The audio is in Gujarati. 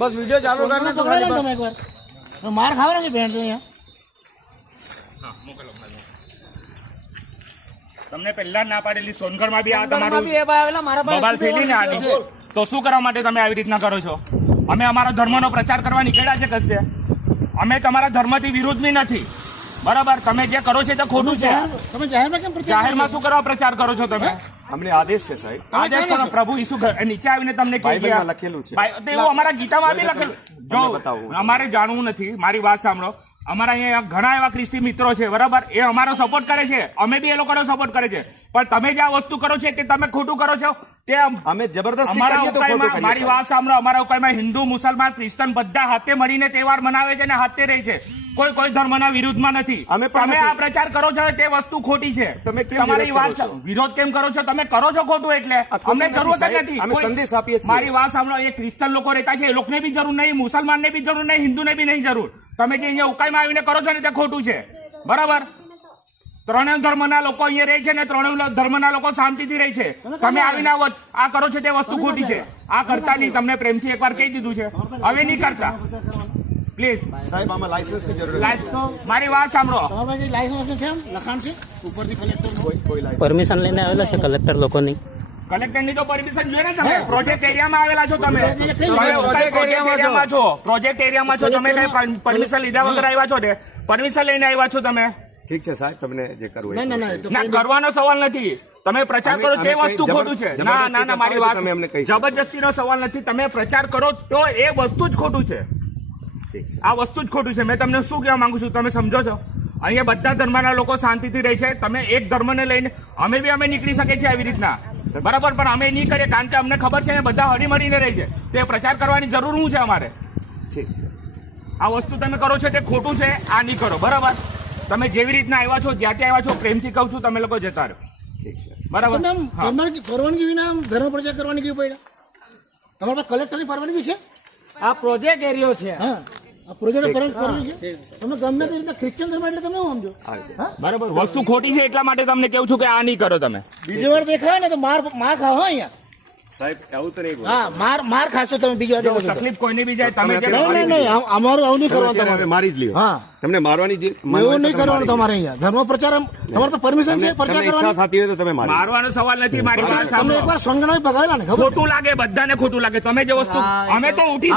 बस वीडियो चालू करना तो एक बार मार खाओ ना बैंड में તમને પહેલા ના પાડેલી સોનગઢમાં બી આ તમારું બબાલ થયેલી ને આની તો શું કરવા માટે તમે આવી રીતના કરો છો? અમે અમારા ધર્મનો પ્રચાર કરવા નીકળ્યા છે કશે. અમે તમારા ધર્મથી વિરુદ્ધની નથી, બરાબર? તમે જે કરો છો તે ખોટું છે. તમે જાહેરમાં શું કરવા પ્રચાર કરો છો તમે? અમને આદેશ છે સાહેબ. આદેશ કરો. પ્રભુ ઈસુ નીચે આવીને તમને બાઇબલમાં લખેલું છે. એવું અમારા ગીતામાં બી લખેલું. જો અમારે જાણવું નથી, મારી વાત સાંભળો. અમારા અહીંયા ઘણા એવા ખ્રિસ્તી મિત્રો છે, બરાબર? એ અમારો સપોર્ટ કરે છે, અમે બી એ લોકોનો સપોર્ટ કરે છે. પણ તમે જે આ વસ્તુ કરો છો તે તમે ખોટું કરો છો. તે અમે જબરદસ્તી અમારા કરીએ તો ખોટું ઉપાયમાં, કરીએ. મારી વાત સાંભળો, અમારા ઉપાયમાં હિન્દુ, મુસલમાન, ક્રિશ્ચન બધા હાથે મળીને તહેવાર મનાવે છે અને હાથે રહે છે. કોઈ ધર્મના વિરુદ્ધમાં નથી. અમે પણ તમે નથી. આ પ્રચાર કરો છો તે વસ્તુ ખોટી છે. તમે કેમ તમારી વિરોધ વાત કરો છો? વિરોધ કેમ કરો છો? તમે કરો છો ખોટું એટલે અમને જરૂર જ નથી. અમે સંદેશ આપીએ છીએ. મારી વાત સાંભળો, એ ક્રિશ્ચન લોકો રહેતા છે, એ લોકોને બી જરૂર નહીં, મુસલમાનને બી જરૂર નહીં, હિન્દુને બી નહીં જરૂર. તમે જે અહીંયા ઉકાઈમાં આવીને કરો છો ને તે ખોટું છે, બરાબર? ત્રણેય ધર્મના લોકો અહીંયા રહે છે ને ત્રણેય ધર્મના લોકો શાંતિથી રહે છે. તમે આવીને આ કરો છો તે વસ્તુ ખોટી છે. આ કરતા નહીં. તમને પ્રેમથી એકવાર કહી દીધું છે, હવે નહીં કરતા. પ્લીઝ સાહેબ આમાં લાયસન્સની જરૂર મારી વાત સાંભળો. લાયસન્સ છે, લખાણ છે ઉપરથી કલેક્ટર કોઈ પરમિશન લઈને આવેલા છે કલેક્ટર લોકોની. કલેક્ટરની તો પરમિશન જોઈએ ને. તમે પ્રોજેક્ટ એરિયામાં આવેલા છો, તમે પ્રોજેક્ટ એરિયામાં છો, તમે કઈ પરમિશન લીધા વગર આવ્યા છો ને? પરમિશન લઈને આવ્યા છો તમે? ઠીક છે સાહેબ, તમને જે કરવું હોય. ના, કરવાનો સવાલ નથી. તમે પ્રચાર કરો તે વસ્તુ ખોટું છે. ના ના ના, મારી વાત જબરજસ્તીનો સવાલ નથી. તમે પ્રચાર કરો તો એ વસ્તુ જ ખોટું છે. આ વસ્તુ જ ખોટું છે. મેં તમને શું કહેવા માંગુ છું, તમે સમજો છો? અહીંયા બધા ધર્મના લોકો શાંતિથી રહે છે. તમે એક ધર્મને લઈને અમે નીકળી શકીએ છીએ આવી રીતના, બરાબર? પણ અમે નહીં કરીએ કારણ કે અમને ખબર છે બધા હળીમળીને રહે છે. તે પ્રચાર કરવાની જરૂર શું છે અમારે? ઠીક છે. આ વસ્તુ તમે કરો છો તે ખોટું છે. આ નહીં કરો, બરાબર? તમે જેવી રીતના આવ્યા છો, જ્યાંથી આવ્યા છો, પ્રેમથી કહું છું, તમે લોકો જતા રહો, ઠીક છે, બરાબર? પરવાનગી વિના ધર્મ પ્રચાર કરવાની કેવી પડ્યા? તમારા પાસે કલેક્ટરની પરવાનગી છે? આ પ્રોજેક્ટ એરિયો છે. હા, આ પ્રોજેક્ટ પરવાનગી છે. તમે ગમે તે રીતના ક્રિશ્ચન ધર્મ એટલે તમે શું સમજો? બરાબર. વસ્તુ ખોટી છે એટલા માટે તમને કહું છું કે આ નહીં કરો તમે. બીજી વાર દેખાય ને તો માર ખાઓ અહીંયા. સાહેબ આવું તો નહીં બોલો. હા, માર ખાશો તમે બીજી વાર દેખો. તકલીફ કોઈને બી જાય. તમે નહીં, અમારું આવું નહીં કરવાનું તમે તમારે. મારી જ લ્યો. હા, તમને મારવાની જે એવું નહીં કરવાનું તમારે અહીંયા. ધર્મ પ્રચાર તમારે પાસે પરમિશન છે પ્રચાર ઈચ્છા કરવાની? થતી હોય તો તમે મારી. મારવાનો સવાલ નથી. મારી વાત તમે સાંભળો. એકવાર સંગઠન ભગાવેલા ને ખબર? ખોટું લાગે, બધાને ખોટું લાગે. તમે જે વસ્તુ અમે તો ઉઠી